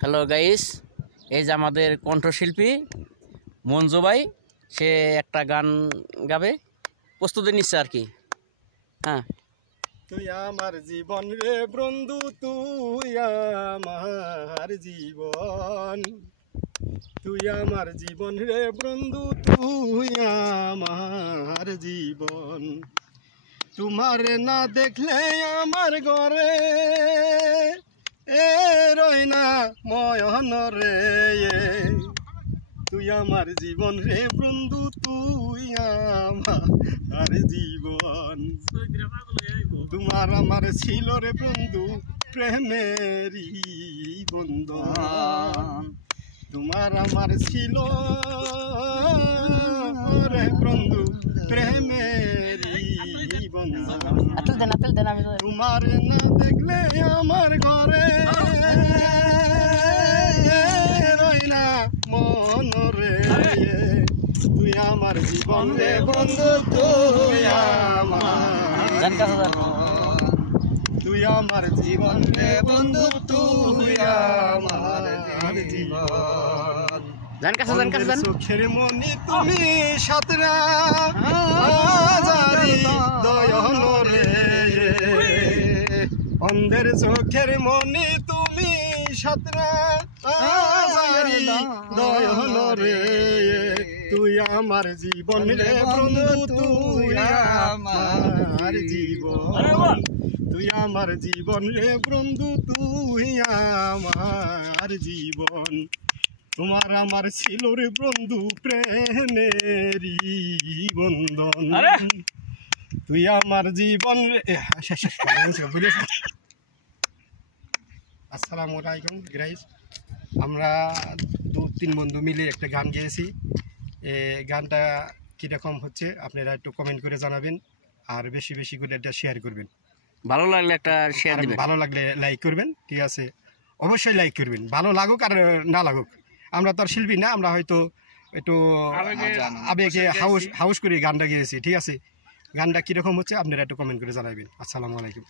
Hello guys, এই যে আমাদের কণ্ঠশিল্পী মঞ্জু ভাই, সে একটা গান গাবে, প্রস্তুতি নিচ্ছে আর কি। হ্যাঁ। তুই আমার জীবন রে বন্ধু, তুই আমার জীবন, তুই আমার জীবন রে বন্ধু, তুই আমার জীবন। তোমার না দেখলে আমার ঘরে রই না ময়ন রে। তুই আমার জীবন রে বন্ধু, তুই আমার জীবন। তোমার আমার ছিল রে বন্ধু প্রেমেরই বন্ধন, তোমার আমার ছিল রে বন্ধু প্রেমেরই বন্ধন। তোমার না দেখলে আমার ঘরে রই না মন রে। তুই আমার জীবন রে বন্ধু, তুই আমার, তুই আমার জীবন রে বন্ধু, তুই আমার জীবন। চোখের মনি তুমি সাতরা দয়ন রে, অন্ধের চোখের মনি তুমি সাতরা দয়ন রে। তুই আমার জীবন রে বন্ধু, তুই আমার জীবন, তুই আমার জীবন রে বন্ধু, তুই আমার জীবন। তোমার আমার ছিল রে বন্ধু প্রেমেরই বন্ধন, তুই আমার জীবন রে। আসসালামু আলাইকুম গাইস, আমরা 2-3 বন্ধু মিলে একটা গান গেয়েছি। গানটা কীরকম হচ্ছে আপনারা একটু কমেন্ট করে জানাবেন, আর বেশি বেশি করে এটা শেয়ার করবেন। ভালো লাগলে একটা শেয়ার দিবেন, ভালো লাগলে লাইক করবেন, ঠিক আছে? অবশ্যই লাইক করবেন, ভালো লাগুক আর না লাগুক। আমরা তো আর শিল্পী না, আমরা হয়তো একটু আবেগে হাউস করে গানটা গেয়েছি, ঠিক আছে? গানটা কীরকম হচ্ছে আপনারা একটু কমেন্ট করে জানাবেন। আসসালামু আলাইকুম।